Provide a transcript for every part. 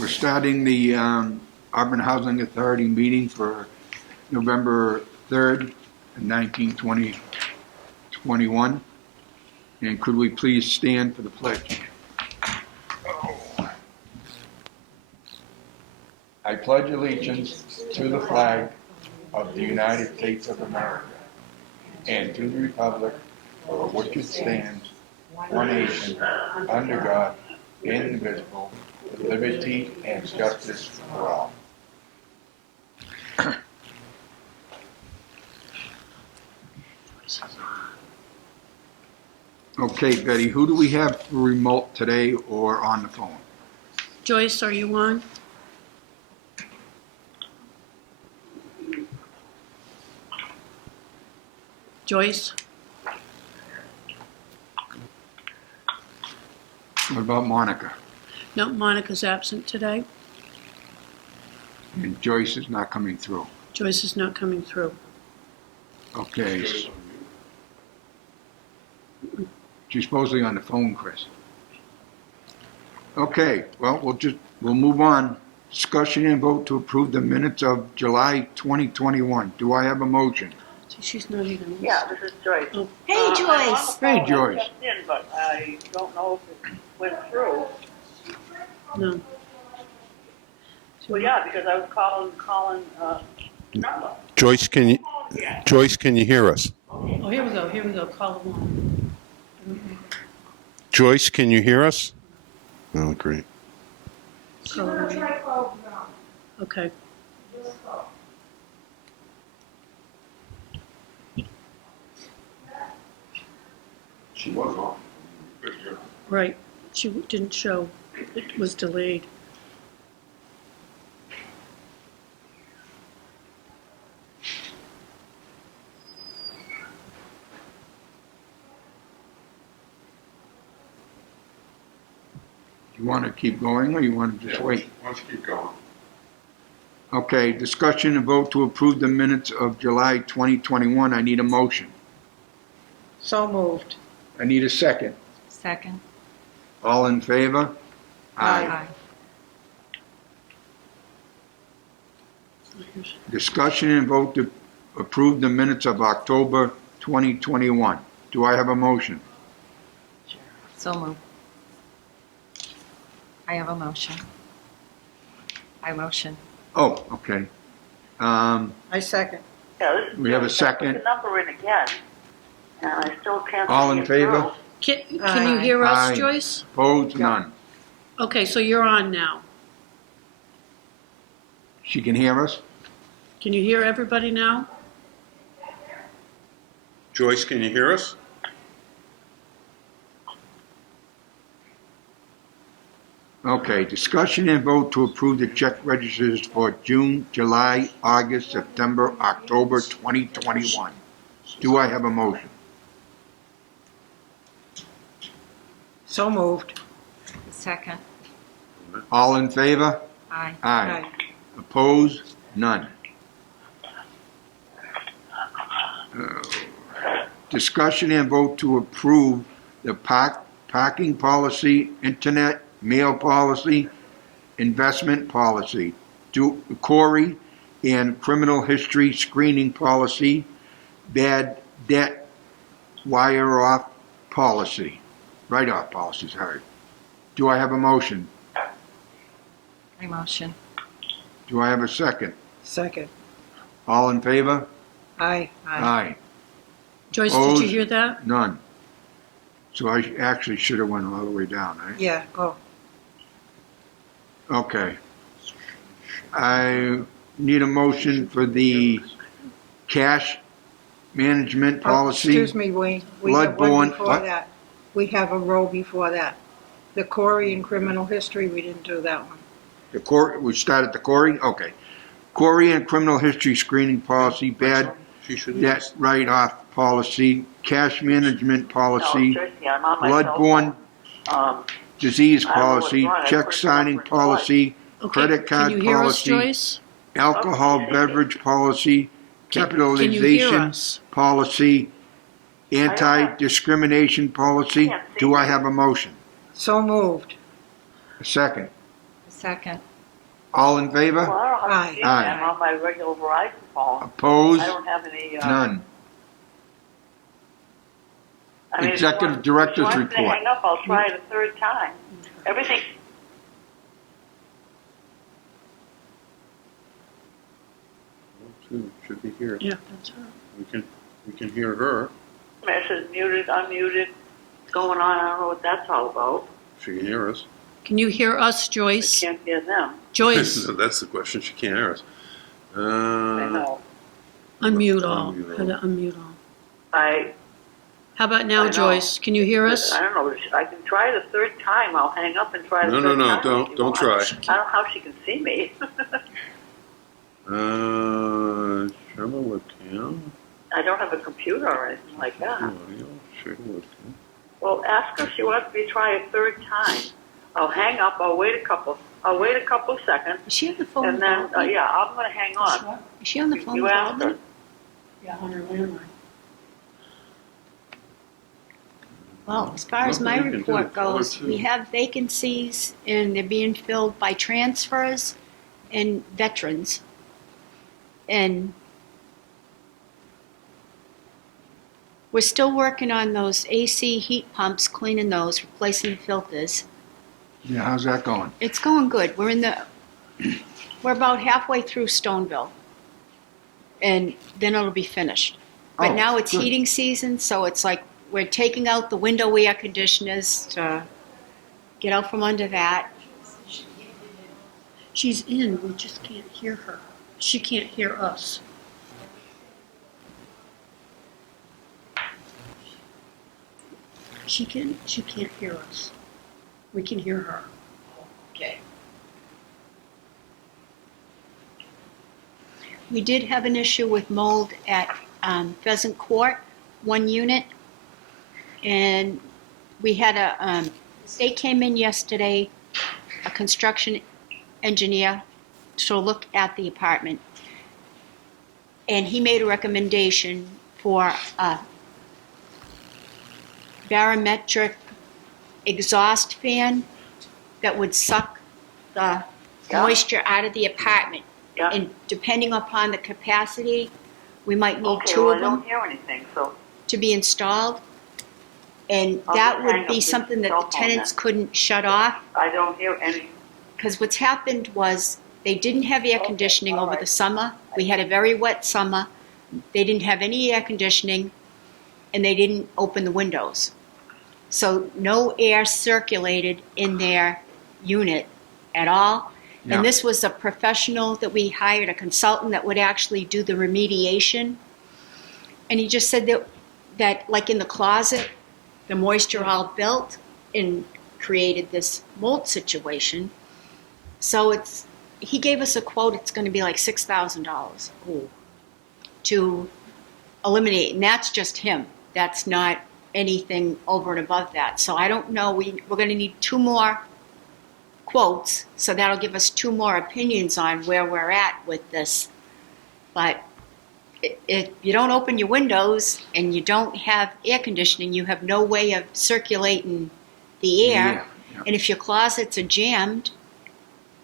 We're starting the Auburn Housing Authority meeting for November 3rd, 2021. And could we please stand for the pledge? I pledge allegiance to the flag of the United States of America and to the republic for which it stands, one nation, under God, indivisible, with liberty and justice for all. Okay, Betty, who do we have for remote today or on the phone? Joyce, are you on? Joyce? What about Monica? No, Monica's absent today. And Joyce is not coming through. Joyce is not coming through. Okay. She's supposedly on the phone, Chris. Okay, well, we'll move on. Discussion and vote to approve the minutes of July 2021. Do I have a motion? She's not even. Yeah, this is Joyce. Oh. Hey, Joyce. Hey, Joyce. I stepped in, but I don't know if it went through. No. Well, yeah, because I was calling, number. Joyce, can you hear us? Oh, here we go. Call them on. Joyce, can you hear us? Oh, great. Call them on. Okay. She was on. Right. She didn't show. It was delayed. You want to keep going or you want to just wait? Let's keep going. Okay, discussion and vote to approve the minutes of July 2021. I need a motion. So moved. I need a second. Second. All in favor? Aye. Discussion and vote to approve the minutes of October 2021. Do I have a motion? So moved. I have a motion. I motion. Oh, okay. I second. Yeah, this is We have a Joyce. second. I put the number in again, and I still can't. All see in it favor? through. Can you hear us, Aye. Joyce? Opposed? None. Okay, so you're on now. She can hear us? Can you hear everybody now? Joyce, can you hear us? Okay, discussion and vote to approve the check registers for June, July, August, September, October 2021. Do I have a motion? So moved. Second. All in favor? Aye. Aye. Opposed? None. Discussion and vote to approve the parking policy, internet, mail policy, investment policy, Corey and criminal history screening policy, bad debt write-off policy. Sorry. Do I have a motion? I motion. Do I have a second? Second. All in favor? Aye. Aye. Joyce, did you Opposed? hear that? None. So I actually should have went all the way down, right? Yeah. Oh. Okay. I need a motion for the cash management policy. Excuse me, we have one Bloodborne- before what? that. We have a row before that. The Corey and criminal history, we didn't do that one. We started the Corey? Okay. Corey and criminal history screening policy, bad She should debt write-off policy, cash management No, policy, Tracy, I'm on my cell bloodborne phone. disease I don't know what's policy, wrong. I check pushed signing number twice. policy, Okay. credit card Can you hear us, policy, Joyce? alcohol beverage policy, Can you hear capitalization us? policy, anti-discrimination policy. Do I have a motion? So moved. A second. Second. All in Well, favor? I don't have Aye. any Aye. I'm on my regular Verizon phone. Opposed? I don't have any, None. I mean, Executive Director's if she wants me to report. hang up, I'll try it a third time. Everything, Should be here. Yeah, that's her. We can hear her. it says muted, unmuted, what's going on, I don't know what that's all about. She can hear us. Can you hear us, I Joyce? can't hear them. Joyce, That's the question. She can't hear us. I know. unmute all. Unmute all. How to unmute all. I How about I now, know. Joyce? Can you hear us? don't know, I can try it a third time, I'll hang up and try it a No, third no, time. no, if you don't want. try. I don't know how she can see me. Share my webcam. I don't have a computer or anything like that. Audio. Share the webcam. Well, ask her if she wants me to try a third time. I'll hang up, I'll wait a couple seconds, Is she on the phone and with then, Auburn? yeah, I'm gonna hang on. Is she on the phone You with ask her. Auburn? Yeah, on her landline. Well, as far as my Nothing we can do. report Tell her goes, to. we have vacancies and they're being filled by transfers and veterans. And we're still working on those AC heat pumps, cleaning those, replacing the filters. Yeah, how's that going? It's going good. We're about halfway through Stoneville. And then it'll be finished. But Oh, now it's good. heating season, so it's like we're taking out the window air conditioners to get out from under that. She's in, we just can't hear her. She can't hear us. She can't hear us. We can hear her. Okay. We did have an issue with mold at Pheasant Court, one unit. And we had they came in yesterday, a construction engineer, to look at the apartment. And he made a recommendation for a barometric exhaust fan that would suck the Yeah. moisture out of the apartment. Yeah. And depending upon the capacity, we might need Okay, two well, of I them don't hear anything, so, to be installed. And I'll that just would hang be up something the that cell the phone tenants then. couldn't shut off. I don't hear any, Because what's happened was they didn't have air Okay, conditioning all over right. the summer. We had a very wet summer. They didn't have any air conditioning, and they didn't open the windows. So no air circulated in their unit at all. Yeah. And this was a professional that we hired, a consultant that would actually do the remediation. And he just said that like in the closet, the moisture all built and created this mold situation. So he gave us a quote, it's going to be like $6,000 to eliminate, and that's just him. That's not anything over and above that. So I don't know, we're going to need two more quotes, so that'll give us two more opinions on where we're at with this. But if you don't open your windows and you don't have air conditioning, you have no way of circulating the air. Yeah. And if your closets are jammed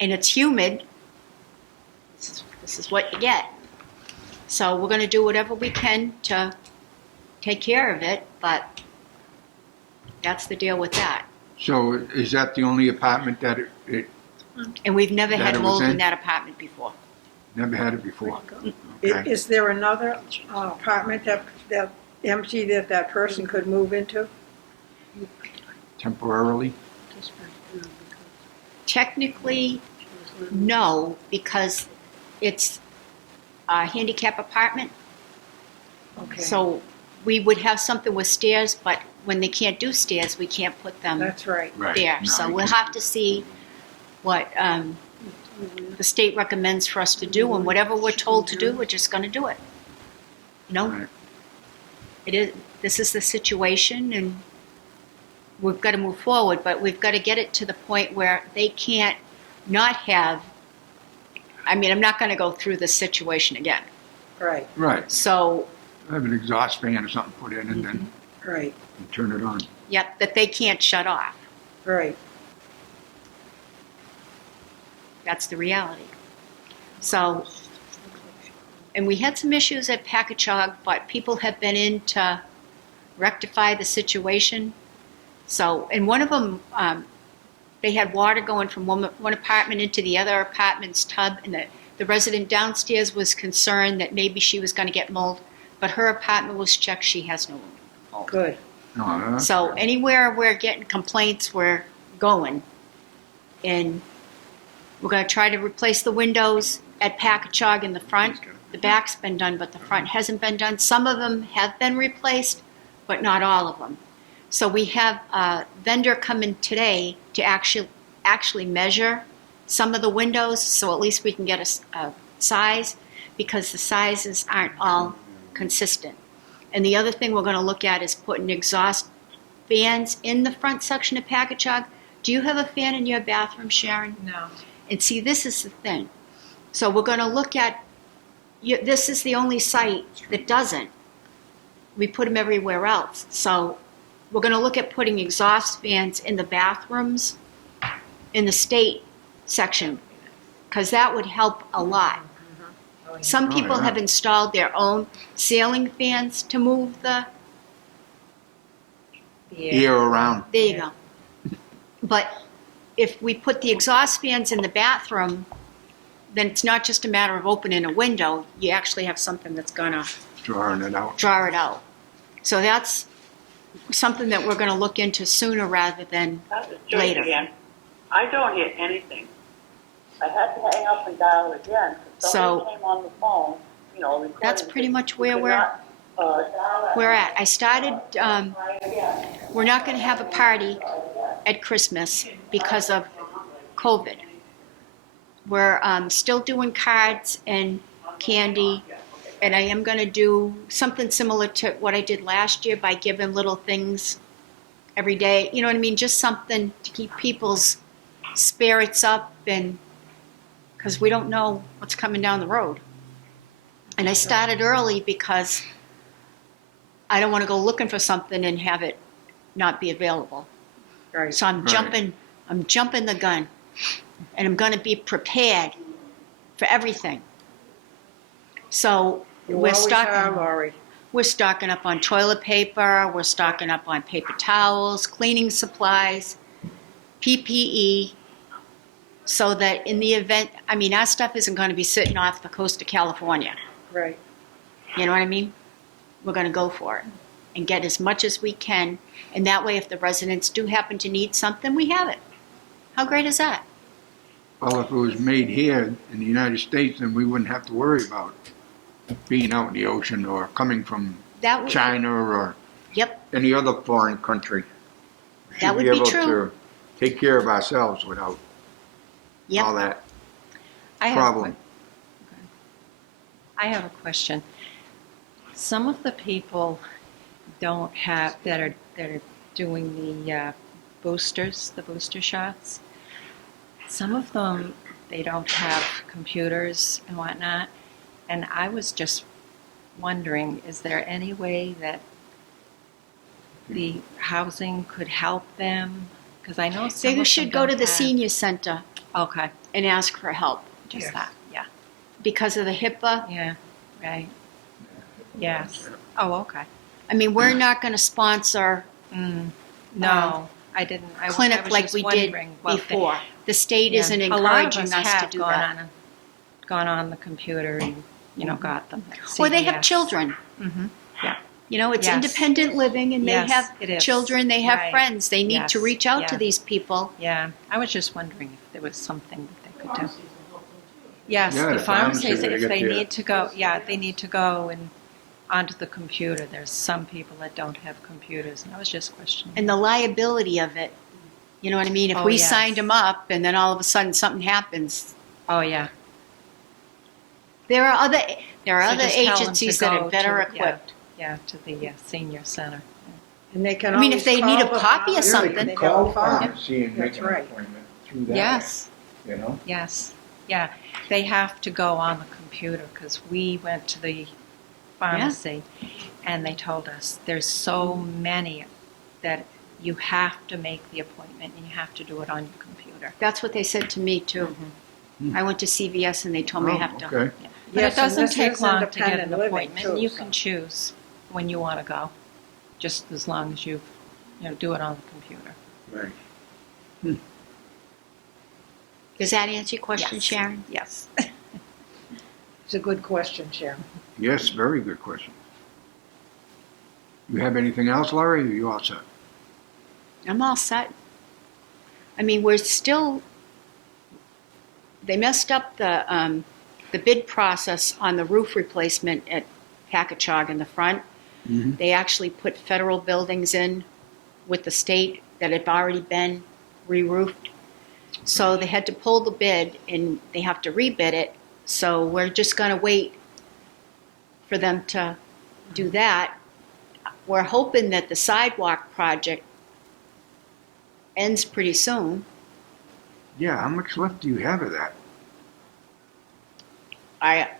and it's humid, this is what you get. So we're going to do whatever we can to take care of it, but that's the deal with that. So is that the only apartment that it And we've never That had it was mold in? in that apartment before. never had it before? I- Okay. Is there another apartment that empty that person could move into? Temporarily? Technically, no, because it's a handicap apartment. Okay. So we would have something with stairs, but when they can't do stairs, we can't put them That's right. Right. there. No, So you we'll can't. have to see what the state recommends for us to do, and whatever we're told to do, we're just going to do it. You know, Right. this is the situation, and we've got to move forward, but we've got to get it to the point where they can't not have. I mean, I'm not going to go through this situation again. Right, Right. So, Have an exhaust fan or something put in and then Mm-hmm. right, you turn it on. yep, that they can't shut off. right. That's the reality. So, and we had some issues at Packagug, but people have been in to rectify the situation. So, and one of them, they had water going from one apartment into the other apartment's tub, and the resident downstairs was concerned that maybe she was going to get mold, but her apartment was checked. She has no mold. Good. No, So anywhere we're getting complaints, we're going. And we're going to try to replace the windows at Packagug in the front. The back's been done, but the front hasn't been done. Some of them have been replaced, but not all of them. So we have a vendor coming today to actually measure some of the windows, so at least we can get a size, because the sizes aren't all consistent. And the other thing we're going to look at is putting exhaust fans in the front section of Packagug. Do you have a fan in your bathroom, Sharon? No. And see, this is the thing. So we're going to look at, this is the only site that doesn't. We put them everywhere else. So we're going to look at putting exhaust fans in the bathrooms in the state section, because that would help a lot. Some people have installed their own ceiling fans to move the, year around. there you go. But if we put the exhaust fans in the bathroom, then it's not just a matter of opening a window. You actually have something that's going to Drawing it out. draw it out. So that's something that we're going to look into sooner rather than That is Joyce later. again. I don't hear anything. I had to hang up and dial again. Somebody came on the phone, recording. That's pretty much where You we're cannot, dial we're at. I started, we're not going to have a party at Christmas because of COVID. We're still doing cards and candy, and I am going to do something similar to what I did last year by giving little things every day. You know what I mean? Just something to keep people's spirits up, and because we don't know what's coming down the road. And I started early because I don't want to go looking for something and have it not be available. Right. So I'm Right. jumping the gun, and I'm going to be prepared for everything. So You we're always are, stocking, Laurie. we're stocking up on toilet paper, we're stocking up on paper towels, cleaning supplies, PPE, so that in the event, I mean, our stuff isn't going to be sitting off the coast of California. Right. You know what I mean? We're going to go for it and get as much as we can. And that way, if the residents do happen to need something, we have it. How great is that? Well, if it was made here in the United States, then we wouldn't have to worry about being out in the ocean or coming from That would, China or Yep, any other foreign country. We That should would be be able true. to take care of ourselves without yep. all that I have, problem. I have a question. Some of the people don't have that are doing the boosters, the booster shots. Some of them, they don't have computers and whatnot. And I was just wondering, is there any way that the housing could help them? Because I know some They of should them go don't to the have- senior center Okay, and ask for help just Yes. that. Yeah. because of the HIPAA. Yeah. Right. Yes. Oh, okay. I mean, we're not going to sponsor No, I didn't. I clinic was like just we did wondering what before. The state yeah. isn't A lot of encouraging us us to have do gone that. gone on the computer and got them. At Or they have CVS. children. Mhm. Yeah. You know, it's Yes. independent living, and Yes, they have it is. children, they have Right. friends. They need to Yes. reach out to Yeah. these people. Yeah, I was just wondering if there was something that they could do. Yes, Yeah, the the pharmacy, pharmacies, they if get they their- need to go, they need to go and onto the computer. There's some people that don't have computers, and I was just questioning. And the liability of it, you know what I mean? If Oh, we yes. signed them up and then all of a sudden something happens, Oh, yeah. there are other So just tell them to agencies that are go better to- equipped. Yeah, to the senior center. And they can I mean, always if they need call a the copy of pharmacy. something. Yeah, They they could call have a phone. pharmacy and make That's an right. appointment through that. Yes. You know? Yes, yeah. They have to go on the computer because we went to the pharmacy and they told us there's so many that you have to make the appointment and you have to do it on your computer. That's what they said to me too. I went to CVS and they told me I have to. Okay. But Yes, it and doesn't this take is long to get independent an living, appointment. too, You so. can choose when you want to go, just as long as you do it on the computer. Right. Does that answer your question, Yes. Sharon? Yes. It's a good question, Sharon. Yes, very good question. You have anything else, Laurie, or are you all set? I'm all set. I mean, we're still. They messed up the bid process on the roof replacement at Packagug in the front. Mhm. They actually put federal buildings in with the state that had already been re-roofed. So they had to pull the bid and they have to rebid it. So we're just going to wait for them to do that. We're hoping that the sidewalk project ends pretty soon. Yeah, how much left do you have of that?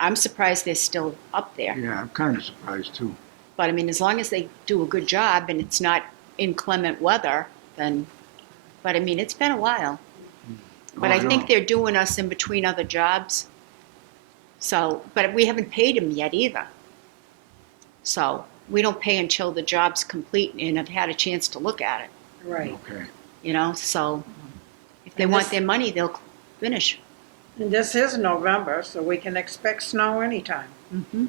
I'm surprised they're still up there. Yeah, I'm kind of surprised too. But I mean, as long as they do a good job and it's not inclement weather, then. But I mean, it's been a while. But Oh, I think know. they're doing us in between other jobs. So, but we haven't paid them yet either. So we don't pay until the job's complete and have had a chance to look at it. Right. Okay. You know, so if they And want this- their money, they'll finish. And this is November, so we can expect snow anytime. Mm-hmm.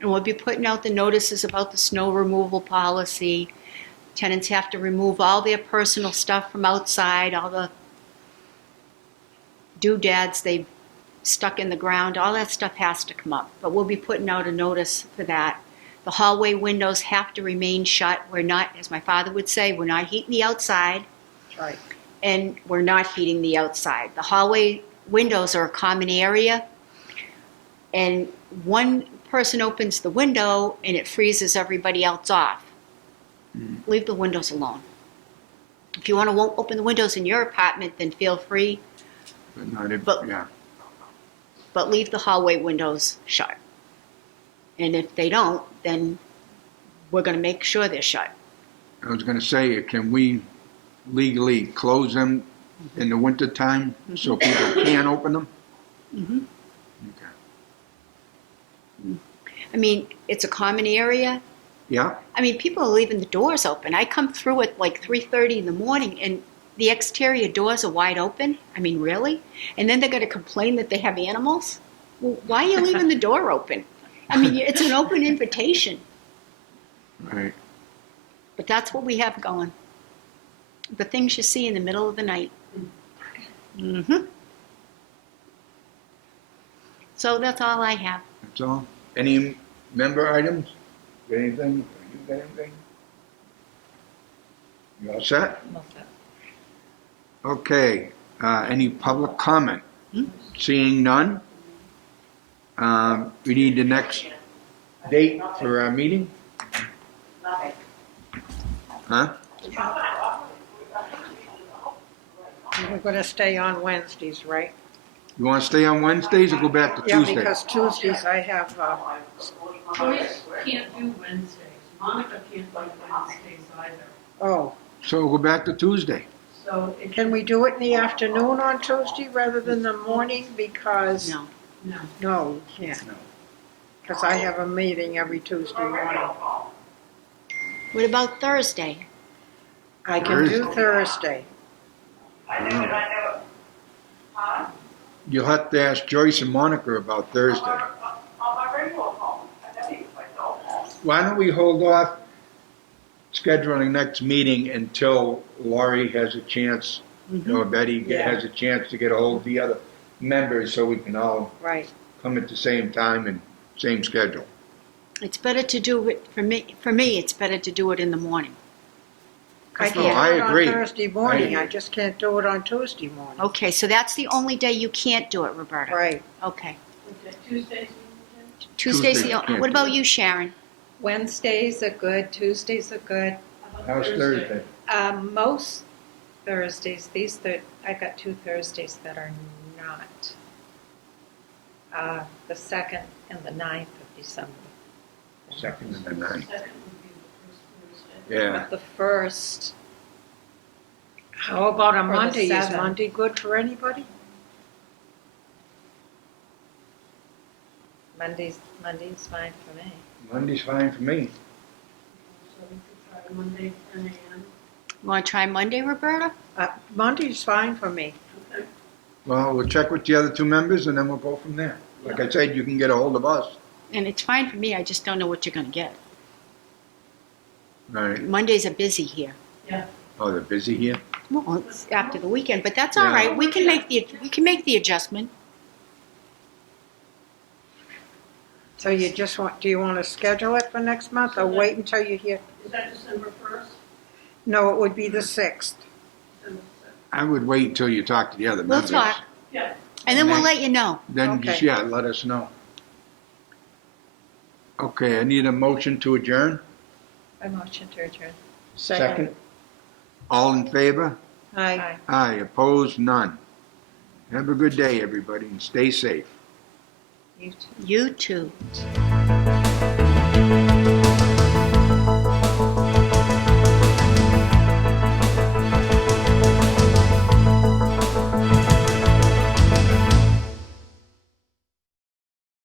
And we'll be putting out the notices about the snow removal policy. Tenants have to remove all their personal stuff from outside, all the doodads they've stuck in the ground, all that stuff has to come up. But we'll be putting out a notice for that. The hallway windows have to remain shut. We're not, as my father would say, we're not heating the outside, That's right. and we're not heating the outside. The hallway windows are a common area, and one person opens the window and it freezes everybody else off. Leave the windows alone. If you want to open the windows in your apartment, then feel free, But not if, But- yeah. but leave the hallway windows shut. And if they don't, then we're going to make sure they're shut. I was gonna say, can we legally close them in the wintertime so people can't open them? Mm-hmm. Okay. I mean, it's a common area. Yeah, I mean, people are leaving the doors open. I come through at like 3:30 in the morning and the exterior doors are wide open. I mean, really? And then they're going to complain that they have animals? Well, why are you leaving the door open? I mean, it's an open invitation. right. But that's what we have going. The things you see in the middle of the night. Mm-hmm. So that's all I have. That's all. Any member items? Got anything? You got anything? You all set? Okay. Any public comment? Seeing none? We need the next date for our meeting? Huh? We're going to stay on Wednesdays, right? You want to stay on Wednesdays or go back to Yeah, Tuesday? because Tuesdays I have, Joyce can't do Wednesdays. Monica can't do Wednesdays either. oh, So we'll go back to Tuesday. So it can we do it in the afternoon on Tuesday rather than the morning? Because, No. no. no, we can't. Because I have a meeting every Tuesday morning. What about Thursday? I can do Thursday. You'll have to ask Joyce and Monica about Thursday. Why don't we hold off scheduling next meeting until Laurie has a chance, or Betty Yeah. has a chance to get a hold of the other members so we can all Right. come at the same time and same schedule. It's better to do it, for me, it's better to do it in the morning. I Oh, can I do it on agree. Thursday morning, I I agree. just can't do it on Tuesday morning. Okay, so that's the only day you can't do it, Roberta. Right. Okay. Okay, Tuesdays, Tuesday's Tuesday, the, can't what do about it. you, Sharon? Wednesdays are good, Tuesdays are good. How's Thursday? Most Thursdays, I got 2 Thursdays that are not. The 2nd and the 9th of December. Second and the ninth. Second would be the first Thursday. Yeah. But the 1st, How about a the Monday? Is 7th. Monday good for anybody? Monday's fine for me. Monday's fine for me. So we could try Monday, 10 a.m. You want to try Monday, Roberta? Monday's fine for me. Okay. Well, we'll check with the other two members and then we'll go from there. Like I said, you can get a hold of us. And it's fine for me, I just don't know what you're going to get. All right. Mondays are busy here. Yeah. Oh, they're busy here? Well, it's after the weekend, but that's all Yeah. right. We can make the adjustment. So you just do you want to schedule it for next month or wait until you hear? Is that December 1st? No, it would be the 6th. December 6th? I would wait until you talk to the other We'll members. talk, Yeah. and then we'll let you know. Then just, Okay. yeah, let us know. Okay, I need a motion to adjourn. I motion to adjourn. Second. All in favor? Aye. Aye, opposed, none. Have a good day, everybody, and stay safe. You too. You too.